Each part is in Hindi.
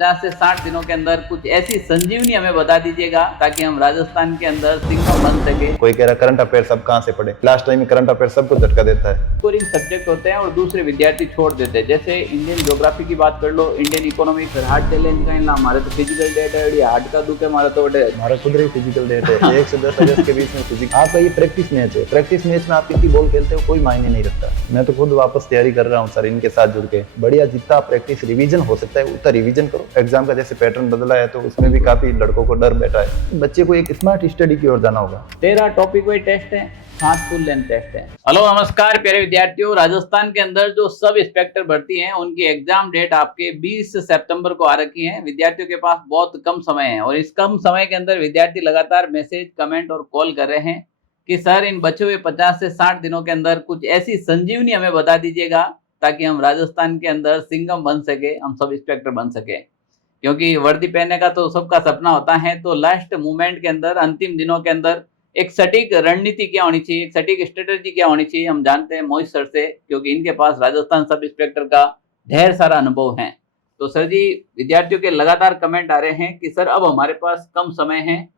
50 से 60 दिनों के अंदर कुछ ऐसी संजीवनी हमें बता दीजिएगा ताकि हम राजस्थान के अंदर सिंघम बन सके। कोई कह रहा है करंट अफेयर सब कहाँ से पढ़े, लास्ट टाइम में करंट अफेयर सबको झटका देता है। स्कोरिंग सब्जेक्ट होते हैं और दूसरे विद्यार्थी छोड़ देते हैं। जैसे इंडियन ज्योग्राफी की बात कर लो, इंडियन इकोनॉमी, फिर हार्ट चैलेंज का ना हमारे तो फिजिकल डेट है, हार्ट का दुख है हमारा तो हमारा खुद ही फिजिकल डेट है 1 से 10 अगस्त के बीच में फिजिकल। आपका ये प्रैक्टिस मैच है, प्रैक्टिस मैच में आप कितनी बॉल खेलते हो कोई मायने नहीं रखता। मैं तो खुद वापस तैयारी कर रहा हूँ सर इनके साथ जुड़ के। बढ़िया जितना प्रैक्टिस रिवीजन हो सकता है उतना रिवीजन करो। एग्जाम का जैसे पैटर्न बदला है तो उसमें भी काफी लड़कों को डर बैठा है। बच्चे को एक स्मार्ट स्टडी की ओर जाना होगा। 13 टॉपिक वाइज टेस्ट है, 7 फुल लेंथ टेस्ट है। हेलो नमस्कार प्यारे विद्यार्थियों, राजस्थान के अंदर जो सब इंस्पेक्टर भर्ती हैं उनकी एग्जाम डेट आपके 20 सितंबर को आ रखी है। विद्यार्थियों के पास बहुत कम समय है और इस कम समय के अंदर विद्यार्थी लगातार मैसेज, कमेंट और कॉल कर रहे हैं कि सर इन बचे हुए 50 से 60 दिनों के अंदर कुछ ऐसी संजीवनी हमें बता दीजिएगा ताकि हम राजस्थान के अंदर सिंघम बन सके, हम सब इंस्पेक्टर बन सके। क्योंकि वर्दी पहनने का तो सबका सपना होता है, तो लास्ट मूवमेंट के अंदर, अंतिम दिनों के अंदर एक सटीक रणनीति क्या होनी चाहिए, एक सटीक स्ट्रेटेजी क्या होनी चाहिए, हम जानते हैं मोहित सर से, क्योंकि इनके पास राजस्थान सब इंस्पेक्टर का ढेर सारा अनुभव है। तो सर जी, विद्यार्थियों के लगातार कमेंट आ रहे हैं कि सर अब हमारे पास कम समय है,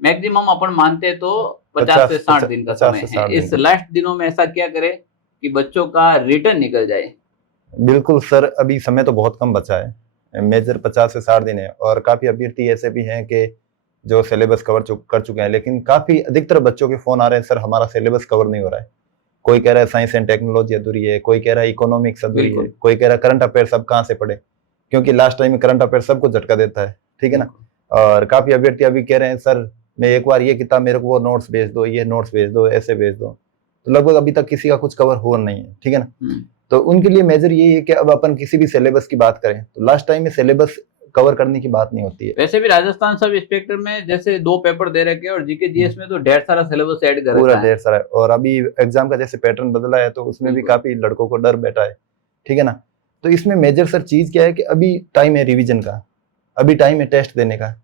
मैक्सिमम अपन मानते हैं तो 50 से 60 दिन का समय है। इस लास्ट दिनों में ऐसा क्या करें कि बच्चों का रिटर्न निकल जाए? बिल्कुल सर, अभी समय तो बहुत कम बचा है। मेजर 50 से 60 दिन है और काफी अभ्यर्थी ऐसे भी हैं कि जो सिलेबस कर चुके हैं, लेकिन काफी अधिकतर बच्चों के फोन आ रहे हैं सर हमारा सिलेबस कवर नहीं हो रहा है। कोई कह रहा है साइंस एंड टेक्नोलॉजी अधूरी है, कोई कह रहा है इकोनॉमिक्स अधूरी है, कोई कह रहा है करंट अफेयर सब कहाँ से पढ़े, क्योंकि लास्ट टाइम में करंट अफेयर सबको झटका देता है, ठीक है ना। और काफी अभ्यर्थी अभी कह रहे हैं सर मैं एक बार ये किताब मेरे को वो नोट्स भेज दो, ये नोट्स भेज दो, ऐसे भेज दो। तो लगभग अभी तक किसी का कुछ कवर हुआ नहीं है, ठीक है ना। तो उनके लिए मेजर यही है कि अब अपन किसी भी सिलेबस की बात करें तो लास्ट टाइम में सिलेबस कवर करने की बात नहीं होती है। वैसे भी राजस्थान सब इंस्पेक्टर में जैसे 2 पेपर दे रखे हैं और जीके जीएस में तो ढेर सारा सिलेबस ऐड कर पूरा ढेर सारा है। और अभी एग्जाम का जैसे पैटर्न बदला है तो उसमें भी काफी लड़कों को डर बैठा है, ठीक है ना। तो इसमें मेजर सर चीज क्या है कि अभी टाइम है रिवीजन का, अभी टाइम है टेस्ट देने का,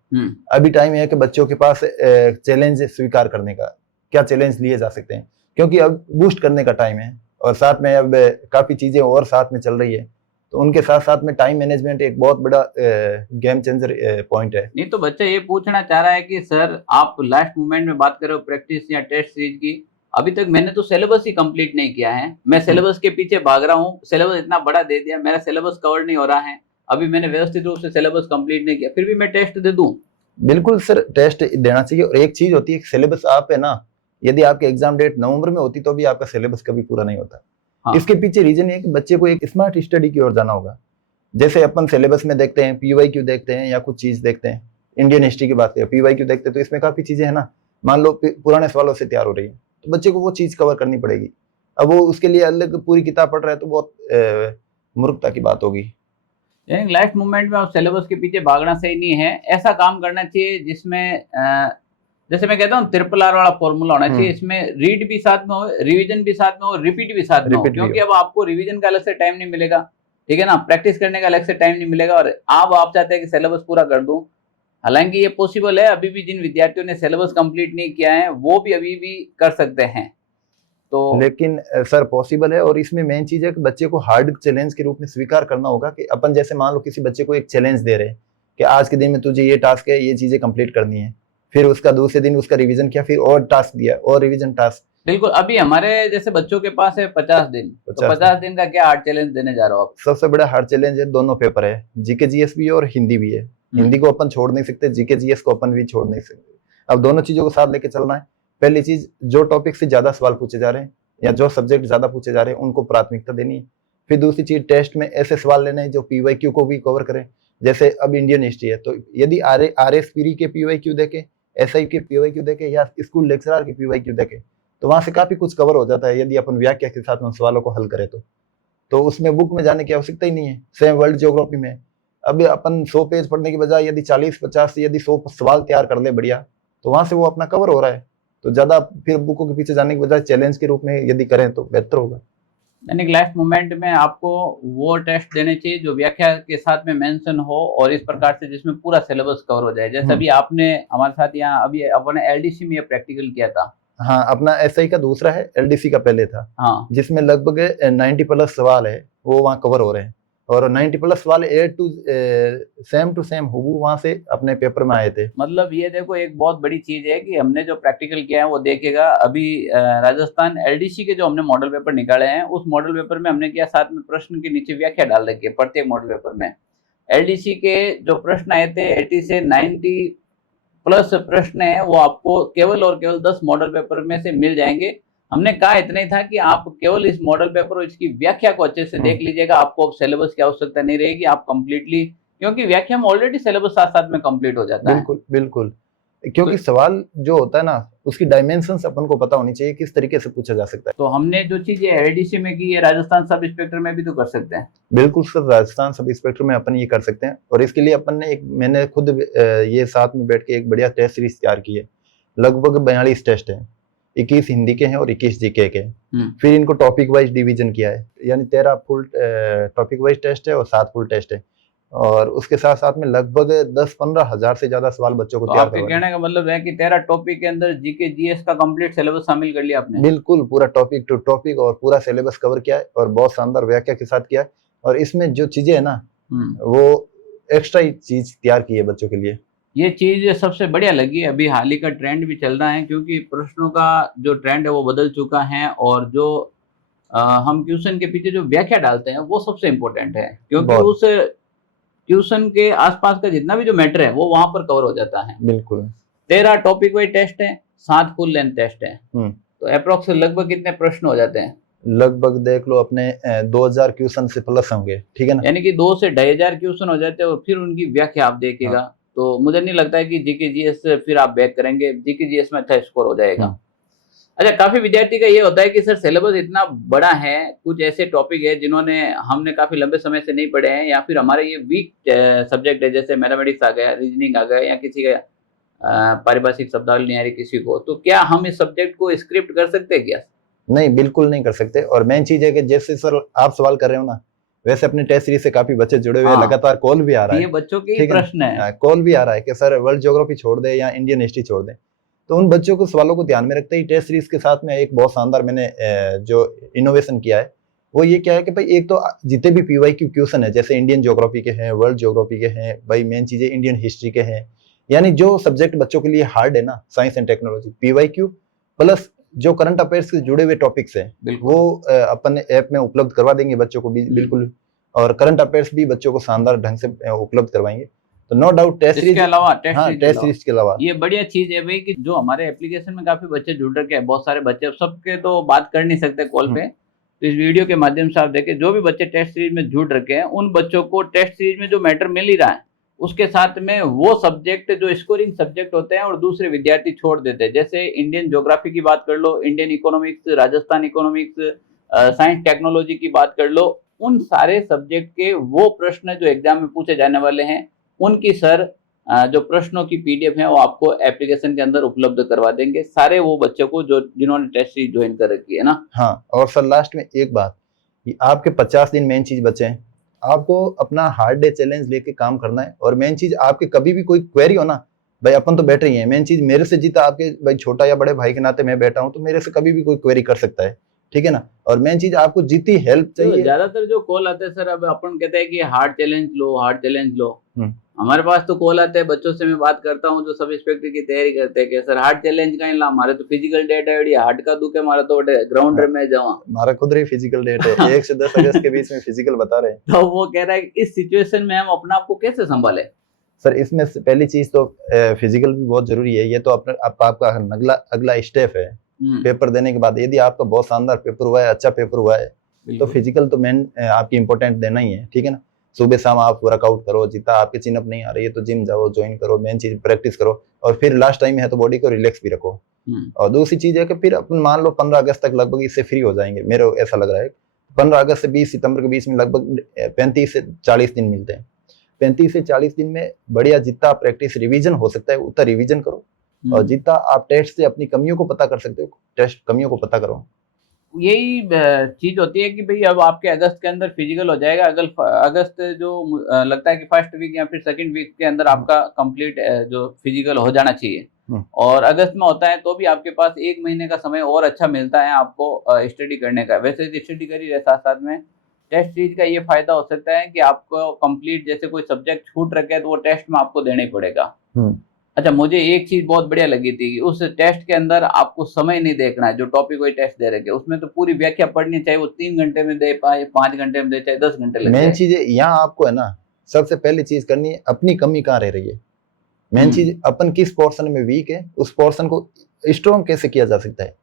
अभी टाइम है कि बच्चों के पास चैलेंज स्वीकार करने का, क्या चैलेंज लिए जा सकते हैं, क्योंकि अब बूस्ट करने का टाइम है और साथ में अब काफी चीजें और साथ में चल रही है। तो उनके साथ साथ में टाइम मैनेजमेंट एक बहुत बड़ा गेम चेंजर पॉइंट है। नहीं तो बच्चा ये पूछना चाह रहा है कि सर आप लास्ट मोमेंट में बात कर रहे हो प्रैक्टिस या टेस्ट सीरीज की, अभी तक मैंने तो सिलेबस ही कंप्लीट नहीं किया है, मैं सिलेबस के पीछे भाग रहा हूँ, सिलेबस इतना बड़ा दे दिया, मेरा सिलेबस कवर नहीं हो रहा है, अभी मैंने व्यवस्थित रूप से सिलेबस कंप्लीट नहीं किया, फिर भी मैं टेस्ट दे दूं? बिल्कुल सर, टेस्ट देना चाहिए। और एक चीज होती है सिलेबस आप है ना, यदि आपके एग्जाम डेट नवंबर में होती तो भी आपका सिलेबस कभी पूरा नहीं होता। हाँ। इसके पीछे रीजन है कि बच्चे को एक स्मार्ट स्टडी की ओर जाना होगा। जैसे अपन सिलेबस में देखते हैं पीवाईक्यू देखते हैं या कुछ चीज देखते हैं, इंडियन हिस्ट्री की बात करें पीवाईक्यू देखते हैं तो इसमें काफी चीजें है ना, मान लो पुराने सवालों से तैयार हो रही है तो बच्चे को वो चीज कवर करनी पड़ेगी। अब वो उसके लिए अलग पूरी किताब पढ़ रहा है तो बहुत मूर्खता की बात होगी। यानी लास्ट मोमेंट में आप सिलेबस के पीछे भागना सही नहीं है, ऐसा काम करना चाहिए जिसमें जैसे मैं कहता हूँ ट्रिपल आर वाला फॉर्मूला होना चाहिए, इसमें रीड भी साथ में हो, रिवीजन भी साथ में हो, रिपीट भी साथ में हो, क्योंकि अब आपको रिवीजन का अलग से टाइम नहीं मिलेगा, ठीक है ना, प्रैक्टिस करने का अलग से टाइम नहीं मिलेगा और आप चाहते हैं कि सिलेबस पूरा कर दूं। हालांकि ये पॉसिबल है, अभी भी जिन विद्यार्थियों ने सिलेबस कंप्लीट नहीं किया है वो भी अभी भी कर सकते हैं। तो लेकिन सर पॉसिबल है और इसमें मेन चीज है कि बच्चे को हार्ड चैलेंज के रूप में स्वीकार करना होगा। कि अपन जैसे मान लो किसी बच्चे को एक चैलेंज दे रहे हैं कि आज के दिन में तुझे ये टास्क है, ये चीजें कंप्लीट करनी है, फिर उसका दूसरे दिन उसका रिवीजन किया, फिर और टास्क दिया और रिवीजन टास्क। बिल्कुल, अभी हमारे जैसे बच्चों के पास है 50 दिन, तो 50 दिन का क्या हार्ड चैलेंज देने जा रहे हो आप? सबसे बड़ा हार्ड चैलेंज है, दोनों पेपर है, जीके जीएस भी है और हिंदी भी है। हिंदी को अपन छोड़ नहीं सकते, जीके जीएस को अपन भी छोड़ नहीं सकते। अब दोनों चीजों को साथ लेके चलना है। पहली चीज, जो टॉपिक से ज्यादा सवाल पूछे जा रहे हैं या जो सब्जेक्ट ज्यादा पूछे जा रहे हैं उनको प्राथमिकता देनी है। फिर दूसरी चीज, टेस्ट में ऐसे सवाल लेने हैं जो पीवाईक्यू को भी कवर करें। जैसे अब इंडियन हिस्ट्री है तो यदि आरएस पीरी के पीवाईक्यू देखे, एसआई के पीवाईक्यू देखे या स्कूल लेक्चरर के पीवाईक्यू देखे तो वहां से काफी कुछ कवर हो जाता है। यदि अपन व्याख्या के साथ उन सवालों को हल करें तो उसमें बुक में जाने की आवश्यकता ही नहीं है। सेम वर्ल्ड ज्योग्राफी में अब अपन 100 पेज पढ़ने की बजाय यदि 40-50 यदि 100 सवाल तैयार कर ले बढ़िया, तो वहां से वो अपना कवर हो रहा है। तो ज्यादा फिर बुकों के पीछे जाने की बजाय चैलेंज के रूप में यदि करें तो बेहतर होगा। यानी लास्ट मोमेंट में आपको वो टेस्ट देने चाहिए जो व्याख्या के साथ में मेंशन हो और इस प्रकार से जिसमें पूरा सिलेबस कवर हो जाए। जैसे अभी आपने हमारे साथ यहाँ अभी अपने एलडीसी में प्रैक्टिकल किया था। हाँ, अपना एसआई का दूसरा है, एलडीसी का पहले था। हाँ, जिसमें लगभग 90+ सवाल है वो वहाँ कवर हो रहे हैं और 90+ सवाल सेम टू सेम हुबहू वहां से अपने पेपर में आए थे। मतलब ये देखो एक बहुत बड़ी चीज है कि हमने जो प्रैक्टिकल किया है वो देखेगा। अभी राजस्थान एलडीसी के जो हमने मॉडल पेपर निकाले हैं उस मॉडल पेपर में हमने किया, साथ में प्रश्न के नीचे व्याख्या डाल रखी है प्रत्येक मॉडल पेपर में। एलडीसी के जो प्रश्न आए थे 80 से 90+ प्रश्न है वो आपको केवल और केवल 10 मॉडल पेपर में से मिल जाएंगे। हमने कहा इतना ही था कि आप केवल इस मॉडल पेपर और इसकी व्याख्या को अच्छे से देख लीजिएगा, आपको अब सिलेबस की आवश्यकता नहीं रहेगी, आप कंप्लीटली, क्योंकि व्याख्या में ऑलरेडी सिलेबस साथ साथ में कंप्लीट हो जाता है। बिल्कुल बिल्कुल, क्योंकि सवाल जो होता है ना उसकी डायमेंशंस अपन को पता होनी चाहिए, किस तरीके से पूछा जा सकता है। तो हमने जो चीजें एलडीसी में की है राजस्थान सब इंस्पेक्टर में भी तो कर सकते हैं। बिल्कुल सर, राजस्थान सब इंस्पेक्टर में अपन ये कर सकते हैं। और इसके लिए अपन ने मैंने खुद ये साथ में बैठ के एक बढ़िया टेस्ट सीरीज तैयार की है। लगभग 42 टेस्ट हैं, 21 हिंदी के हैं और 21 जीके के हैं। फिर इनको टॉपिक वाइज डिवीजन किया है, यानी 13 फुल टॉपिक वाइज टेस्ट है और 7 फुल टेस्ट है। और उसके साथ साथ में लगभग 10-15 हजार से ज्यादा सवाल बच्चों को तो तैयार आपके करवाए। कहने का मतलब है कि 13 टॉपिक के अंदर जीके जीएस का कंप्लीट सिलेबस शामिल कर लिया आपने? बिल्कुल, पूरा टॉपिक टू टॉपिक और पूरा सिलेबस कवर किया है और बहुत शानदार व्याख्या के साथ किया है। और इसमें जो चीजें है ना वो एक्स्ट्रा ही चीज तैयार की है बच्चों के लिए। ये चीज सबसे बढ़िया लगी। अभी हाल ही का ट्रेंड भी चल रहा है, क्योंकि प्रश्नों का जो ट्रेंड है वो बदल चुका है और जो हम ट्यूशन के पीछे जो व्याख्या डालते हैं वो सबसे इम्पोर्टेंट है, क्योंकि उस ट्यूशन के आसपास का जितना भी जो मैटर है वो वहां पर कवर हो जाता है। बिल्कुल। 13 टॉपिक वाइज टेस्ट है, 7 फुल लेंथ टेस्ट है, तो अप्रोक्स लगभग कितने प्रश्न हो जाते हैं? लगभग देख लो अपने 2000 क्वेश्चन से प्लस होंगे, ठीक है ना। यानी कि 2 से 2500 क्वेश्चन हो जाते हैं और फिर उनकी व्याख्या आप देखिएगा। तो मुझे नहीं लगता है कि जीके जीएस फिर आप बैक करेंगे, जीके जीएस में अच्छा स्कोर हो जाएगा। अच्छा, काफी विद्यार्थी का ये होता है कि सर सिलेबस इतना बड़ा है, कुछ ऐसे टॉपिक है जिन्होंने हमने काफी लंबे समय से नहीं पढ़े हैं, या फिर हमारे ये वीक सब्जेक्ट है, जैसे मैथमेटिक्स आ गया, रीजनिंग आ गया, या किसी का पारिभाषिक शब्दावली नहीं आ रही किसी को, तो क्या हम इस सब्जेक्ट को स्क्रिप्ट कर सकते हैं क्या? नहीं, बिल्कुल नहीं कर सकते। और मेन चीज है कि जैसे सर आप सवाल कर रहे हो ना, वैसे अपने टेस्ट सीरीज से काफी बच्चे जुड़े हुए हैं। लगातार कॉल भी आ रहा है, ये बच्चों के ही प्रश्न है। कॉल भी आ रहा है कि सर वर्ल्ड ज्योग्राफी छोड़ दे या इंडियन हिस्ट्री छोड़ दे। तो उन बच्चों को सवालों को ध्यान में रखते ही टेस्ट सीरीज के साथ में एक बहुत शानदार मैंने जो इनोवेशन किया है वो ये क्या है कि भाई एक तो जितने भी पीवाईक्यू क्वेश्चन है, जैसे इंडियन ज्योग्राफी के हैं, वर्ल्ड ज्योग्राफी के हैं, भाई मेन चीजें इंडियन हिस्ट्री के हैं, यानी जो सब्जेक्ट बच्चों के लिए हार्ड है ना, science and technology, PYQ plus जो करंट अफेयर्स से जुड़े हुए टॉपिक्स हैं वो अपन ऐप में उपलब्ध करवा देंगे बच्चों को भी। बिल्कुल। और करंट अफेयर्स भी बच्चों को शानदार ढंग से उपलब्ध करवाएंगे। तो नो डाउट टेस्ट सीरीज के अलावा टेस्ट सीरीज के अलावा ये बढ़िया चीज है भाई कि जो हमारे एप्लीकेशन में काफी बच्चे जुड़ रखे हैं, बहुत सारे बच्चे, सबके तो बात कर नहीं सकते कॉल पे, तो इस वीडियो के माध्यम से आप देखें जो भी बच्चे टेस्ट सीरीज में जुड़ रखे हैं उन बच्चों को टेस्ट सीरीज में जो मैटर मिल ही रहा है उसके साथ में वो सब्जेक्ट जो स्कोरिंग सब्जेक्ट होते हैं और दूसरे विद्यार्थी छोड़ देते हैं, जैसे इंडियन ज्योग्राफी की बात कर लो, Indian economics, Rajasthan economics, science technology की बात कर लो, उन सारे सब्जेक्ट के वो प्रश्न जो एग्जाम में पूछे जाने वाले हैं उनकी सर जो प्रश्नों की पीडीएफ है वो आपको एप्लीकेशन के अंदर उपलब्ध करवा देंगे, सारे वो बच्चों को जो जिन्होंने टेस्ट सीरीज ज्वाइन कर रखी है ना। हाँ, और सर लास्ट में एक बात, आपके 50 दिन मेन चीज बचे हैं, आपको अपना हार्ड डे चैलेंज लेके काम करना है। और मेन चीज आपके कभी भी कोई क्वेरी हो ना, भाई अपन तो बैठ रही है, मेन चीज मेरे से जीता आपके भाई छोटा या बड़े भाई के नाते मैं बैठा हूं, तो मेरे से कभी भी कोई क्वेरी कर सकता है, ठीक है ना। और मेन चीज आपको जितनी हेल्प चाहिए। तो ज्यादातर जो कॉल आते हैं सर, अब अपन कहते हैं कि हार्ड चैलेंज लो, हार्ड चैलेंज लो, हमारे पास तो कॉल आते हैं बच्चों से मैं बात करता हूँ जो सब इंस्पेक्टर की तैयारी करते हैं कि सर हार्ड चैलेंज का ला, हमारे तो फिजिकल डेट है, हार्ड का दुख है, हमारा तो ग्राउंड में जावा, हमारा खुद ही फिजिकल डेट है 1 से 10 अगस्त के बीच में फिजिकल बता रहे हैं। तो वो कह रहा है कि इस सिचुएशन में हम अपना आपको कैसे संभाले? सर इसमें पहली चीज तो फिजिकल भी बहुत जरूरी है, ये तो आपका अगला स्टेप है। पेपर देने के बाद यदि आपका बहुत शानदार पेपर हुआ है, अच्छा पेपर हुआ है, तो फिजिकल तो मेन आपकी इंपॉर्टेंट देना ही है, ठीक है ना। सुबह शाम आप वर्कआउट करो, जितना आपके चिनअप नहीं आ रही है तो जिम जाओ, ज्वाइन करो, मेन चीज प्रैक्टिस करो, और फिर लास्ट टाइम है तो बॉडी को रिलैक्स भी रखो। और दूसरी चीज है कि फिर अपन मान लो 15 अगस्त तक लगभग इससे फ्री हो जाएंगे, मेरे ऐसा लग रहा है। 15 अगस्त से 20 सितंबर के बीच में लगभग 35 से 40 दिन मिलते हैं। 35 से 40 दिन में बढ़िया जितना प्रैक्टिस रिवीजन हो सकता है उतना रिवीजन करो, और जितना आप टेस्ट से अपनी कमियों को पता कर सकते हो, टेस्ट कमियों को पता करो। यही चीज होती है कि भाई अब आपके अगस्त के अंदर फिजिकल हो जाएगा, अगस्त जो लगता है कि फर्स्ट वीक या फिर सेकंड वीक के अंदर आपका कंप्लीट जो फिजिकल हो जाना चाहिए, और अगस्त में होता है तो भी आपके पास 1 महीने का समय और अच्छा मिलता है आपको स्टडी करने का। वैसे स्टडी करी रहे साथ साथ में, टेस्ट सीरीज का ये फायदा हो सकता है कि आपको कंप्लीट, जैसे कोई सब्जेक्ट छूट रखे हैं तो वो टेस्ट में आपको देना ही पड़ेगा। अच्छा, मुझे एक चीज बहुत बढ़िया लगी थी कि उस टेस्ट के अंदर आपको समय नहीं देखना है, जो टॉपिक कोई टेस्ट दे रखे उसमें तो पूरी व्याख्या पढ़नी है, चाहे वो 3 घंटे में दे पाए, 5 घंटे में दे, चाहे 10 घंटे लग मेन जाए। चीज यहाँ आपको है ना, सबसे पहली चीज करनी है अपनी कमी कहाँ रह रही है। मेन चीज अपन किस पोर्शन में वीक है, उस पोर्शन को स्ट्रॉन्ग कैसे किया जा सकता है।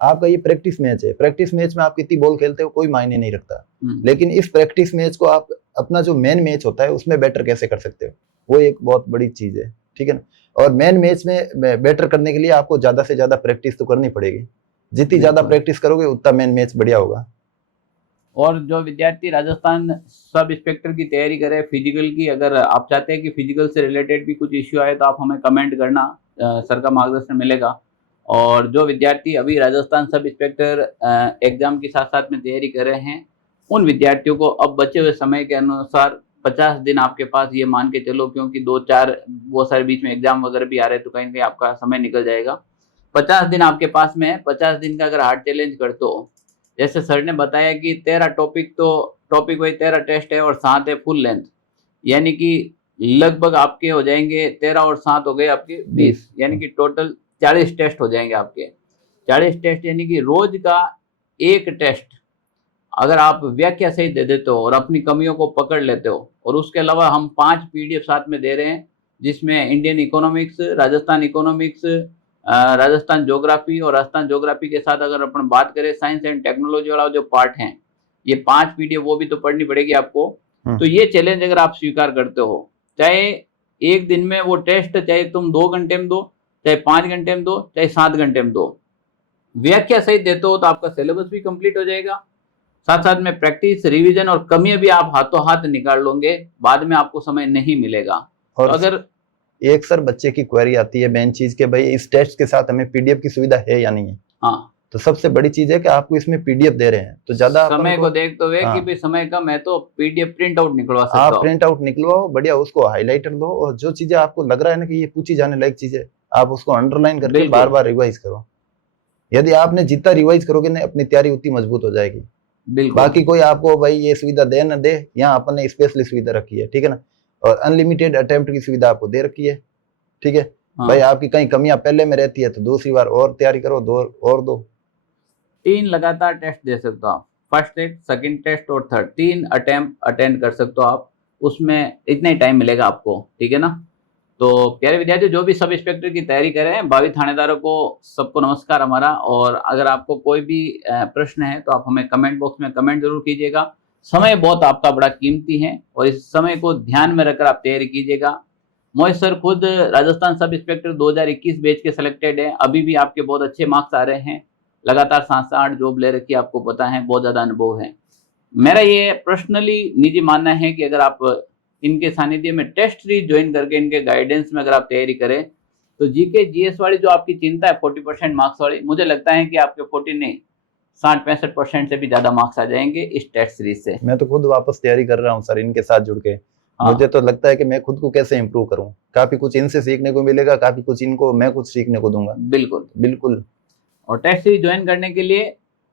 आपका ये प्रैक्टिस मैच है, प्रैक्टिस मैच में आप कितनी बॉल खेलते हो कोई मायने नहीं रखता, लेकिन इस प्रैक्टिस मैच को आप अपना जो मेन मैच होता है उसमें बेटर कैसे कर सकते हो, वो एक बहुत बड़ी चीज है, ठीक है ना। और मेन मैच में बेटर करने के लिए आपको ज्यादा से ज्यादा प्रैक्टिस तो करनी पड़ेगी, जितनी ज्यादा प्रैक्टिस करोगे उतना मेन मैच बढ़िया होगा। और जो विद्यार्थी राजस्थान सब इंस्पेक्टर की तैयारी करे फिजिकल की, अगर आप चाहते हैं कि फिजिकल से रिलेटेड भी कुछ इश्यू आए तो आप हमें कमेंट करना, सर का मार्गदर्शन मिलेगा। और जो विद्यार्थी अभी राजस्थान सब इंस्पेक्टर एग्जाम के साथ साथ में तैयारी कर रहे हैं, उन विद्यार्थियों को अब बचे हुए समय के अनुसार 50 दिन आपके पास, ये मान के चलो, क्योंकि 2-4 बहुत सारे बीच में एग्जाम वगैरह भी आ रहे हैं तो कहीं ना कहीं आपका समय निकल जाएगा। 50 दिन आपके पास में है। 50 दिन का अगर हार्ड चैलेंज करते हो, जैसे सर ने बताया कि 13 टॉपिक, तो टॉपिक वही 13 टेस्ट है और 7 है फुल लेंथ, यानी कि लगभग आपके हो जाएंगे 13 और 7 हो गए आपके 20, यानी कि टोटल 40 टेस्ट हो जाएंगे आपके। 40 टेस्ट यानी कि रोज का एक टेस्ट अगर आप व्याख्या सही दे देते हो और अपनी कमियों को पकड़ लेते हो, और उसके अलावा हम 5 पीडीएफ साथ में दे रहे हैं, जिसमें Indian economics, Rajasthan economics, Rajasthan geography, और राजस्थान ज्योग्राफी के साथ अगर अपन बात करें साइंस एंड टेक्नोलॉजी वाला जो पार्ट है, ये 5 पीडीएफ वो भी तो पढ़नी पड़ेगी आपको। तो ये चैलेंज अगर आप स्वीकार करते हो, चाहे एक दिन में वो टेस्ट, चाहे तुम 2 घंटे में दो, चाहे 5 घंटे में दो, चाहे 7 घंटे में दो, व्याख्या सही देते हो तो आपका सिलेबस भी कंप्लीट हो जाएगा। साथ साथ में प्रैक्टिस, रिवीजन और कमियां भी आप हाथों हाथ निकाल लोगे, बाद में आपको समय नहीं मिलेगा। और तो अगर एक सर बच्चे की क्वेरी आती है मेन चीज के, भाई इस टेस्ट के साथ हमें पीडीएफ की सुविधा है या नहीं है। हाँ, तो सबसे बड़ी चीज है कि आपको इसमें पीडीएफ दे रहे हैं तो ज्यादा समय को देखते हुए हाँ, कि भाई समय कम है तो पीडीएफ प्रिंट आउट निकलवा सकते आप हो। प्रिंट आउट निकलवाओ, बढ़िया उसको हाईलाइटर दो, और जो चीजें आपको लग रहा है ना कि ये पूछी जाने लायक चीज है, आप उसको अंडरलाइन करके बिल्कुल। बार बार रिवाइज करो। यदि आपने जितना रिवाइज करोगे ना, अपनी तैयारी उतनी मजबूत हो जाएगी। बिल्कुल। बाकी कोई आपको भाई ये सुविधा दे ना दे, यहाँ अपन ने स्पेशली सुविधा रखी है, ठीक है ना। और अनलिमिटेड अटेम्प्ट की सुविधा आपको दे रखी है, ठीक है। हाँ। भाई आपकी कहीं कमियां पहले में रहती है तो दूसरी बार और तैयारी करो, दो 3 लगातार टेस्ट दे सकते हो आप, फर्स्ट टेस्ट, सेकंड टेस्ट और थर्ड, 3 अटेम्प्ट अटेंड कर सकते हो आप, उसमें इतना ही टाइम मिलेगा आपको, ठीक है ना। तो प्यारे विद्यार्थी, जो भी सब इंस्पेक्टर की तैयारी कर रहे हैं, भावी थानेदारों को सबको नमस्कार हमारा। और अगर आपको कोई भी प्रश्न है तो आप हमें कमेंट बॉक्स में कमेंट जरूर कीजिएगा। समय बहुत आपका बड़ा कीमती है और इस समय को ध्यान में रखकर आप तैयारी कीजिएगा। मोहित सर खुद राजस्थान सब इंस्पेक्टर 2021 बैच के सिलेक्टेड है, अभी भी आपके बहुत अच्छे मार्क्स आ रहे हैं, लगातार 7 से 8 जॉब ले रखी है, आपको पता है, बहुत ज्यादा अनुभव है। मेरा ये पर्सनली निजी मानना है कि अगर आप इनके सानिध्य में टेस्ट सीरीज ज्वाइन करके इनके गाइडेंस में अगर आप तैयारी करें तो जीके जीएस वाली जो आपकी चिंता है 40% मार्क्स वाली, मुझे लगता है कि आपके 40 नहीं 60-65% से भी ज्यादा मार्क्स आ जाएंगे इस टेस्ट सीरीज से। मैं तो खुद वापस तैयारी कर रहा हूँ सर इनके साथ जुड़ के। हाँ। मुझे तो लगता है कि मैं खुद को कैसे इंप्रूव करूँ, काफी कुछ इनसे सीखने को मिलेगा, काफी कुछ इनको मैं कुछ सीखने को दूंगा। बिल्कुल बिल्कुल। और टेस्ट सीरीज ज्वाइन करने के लिए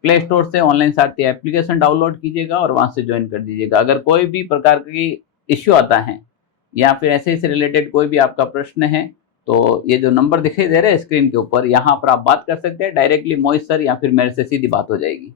प्ले स्टोर से ऑनलाइन सारथी एप्लीकेशन डाउनलोड कीजिएगा और वहां से ज्वाइन कर दीजिएगा। अगर कोई भी प्रकार की इश्यू आता है या फिर ऐसे से रिलेटेड कोई भी आपका प्रश्न है तो ये जो नंबर दिखाई दे रहे हैं स्क्रीन के ऊपर, यहाँ पर आप बात कर सकते हैं डायरेक्टली मोहित सर या फिर मेरे से सीधी बात हो जाएगी।